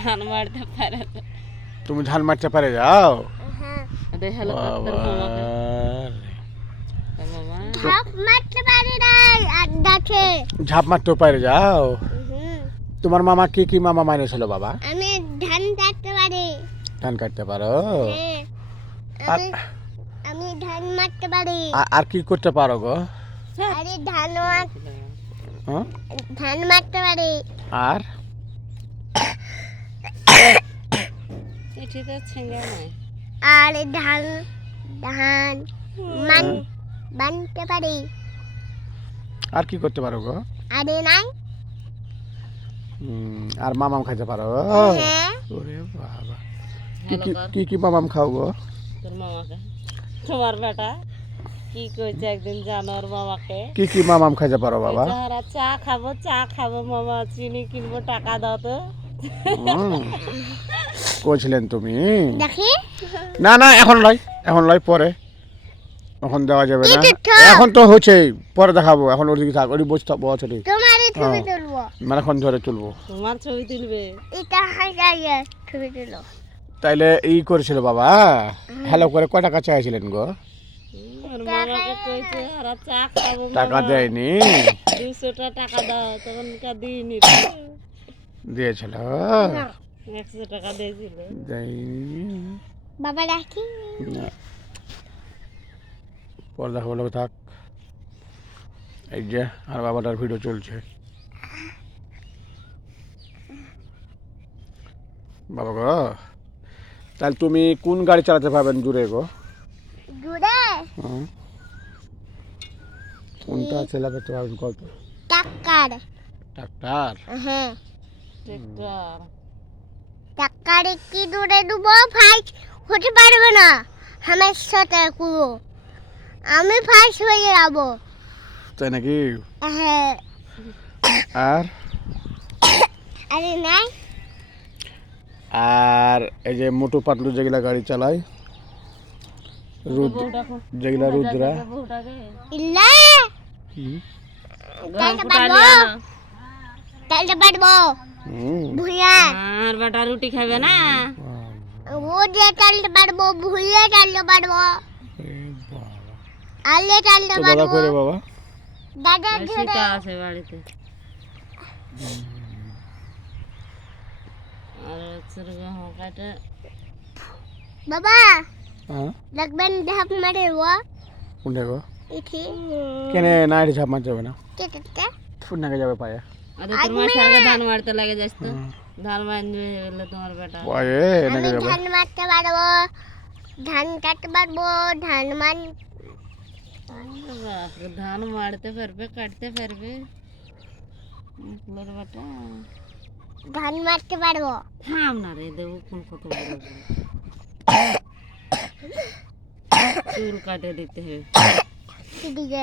ধান মারতে পারে তো। তুমি ধান মারতে পারে যাও? হ্যাঁ দেখালো তোর মামাকে। তোর মামা ঝাঁপ মারতে পারি নাই আড্ডাতে। ঝাঁপ মারতেও পারে যাও? হুম তোমার মামা কি কি মামা মাইনেছিল বাবা? আমি ধান কাটতে পারি। ধান কাটতে পারো? হ্যাঁ আর আমি ধান মারতে পারি। আর কি করতে পারো গো? আরে হ্যাঁ? ধান মারতে পারি। আর চিঠিতে ছিঙ্গা নাই। আর ধান ধান মান বানতে পারি। আর কি করতে পারো গো? আরে নাই। আর মামাম খাইতে পারো? হ্যাঁ ওরে বাবা, কি হ্যালো কি কর কি কি মামাম খাও গো? তোর মামাকে। তোমার বেটা কি কইছে একদিন জানোর মামাকে, কি কি মামাম খাইতে পারো বাবা? যাহারা চা খাবো মামা, চিনি কিনবো, টাকা দাও তো। কইছিলেন তুমি? দেখি না না এখন লাই পরে, এখন দেওয়া যাবে কি না। দিচ্ছ? এখন তো হচ্ছে, পরে দেখাবো। এখন ওদিকে থাক, ওই বসে থাকবো। আচ্ছা ঠিক, তোমারই ছবি হ্যাঁ। তুলবো। মেলাক্ষণ ধরে তুলবো। তোমার ছবি তুলবে? এটা হাজারে ছবি তুলো। তাইলে করেছিল বাবা, হ্যালো করে কয় টাকা চাইছিলেন গো? ওর মামাকে কইছে হারা চা খাবো টাকা মামা, দেয়নি? 200টা টাকা দাও, তখন কা দিইনি। দিয়েছিল? 100 টাকা দিয়েছিল। দেয়নি। বাবা রাখি না। পরে দেখাবো, লোক থাক। এই যে আর বাবাটার ভিডিও চলছে। বাবা গো, তাহলে তুমি কোন গাড়ি চালাতে পারবেন জুড়ে গো? দূরে হুম। কোনটা চালাতে পারবেন কত? টাক্কার। ট্রাক্টর? হ্যাঁ ট্রাক্টর টাক্কারে কি দূরে ডুবো ফাইট হতে পারবে না আমার সাথে কুয়ো। আমি ফার্স্ট হয়ে যাবো। তাই নাকি? হ্যাঁ আর আরে নাই আর এই যে মোটু পাতলু যেগুলা গাড়ি চালায়, যেগুলা রুদ্রা, ইল্লা কি? তাইটা পারবো তাইটা পারবো ভুইয়া আর বেটা রুটি খাবে না? ও যে চালতে পারবো ভুইয়া চালতে পারবো আলে চালতে তো দাদা পারবো করে বাবা? দাদা ধরে সীতা আছে বাড়িতে। আর হচ্ছে গহম কাটে। বাবা হ্যাঁ, লাগবেন ধাপ মারে ও কোনটা গো? ইঠি কেনে না এটি ঝাপ মারতে হবে না, কেটে ফুট নাকে যাবে পায়ে। আরে তোর মাসারকে ধান মারতে লাগে যাস তো, ধান মারবে বলে তোমার বেটা। পায়ে নাকে আমি যাবে। ধান মারতে পারবো ধান কাটতে পারবো ধান মান বাপরে, ধান মারতে পারবে, কাটতে পারবে তোর বেটা। ধান মারতে পারবো থাম না রে, দেবো কোন কত বড় বড়। চুল কাটে দিতে হবে। দিদিকে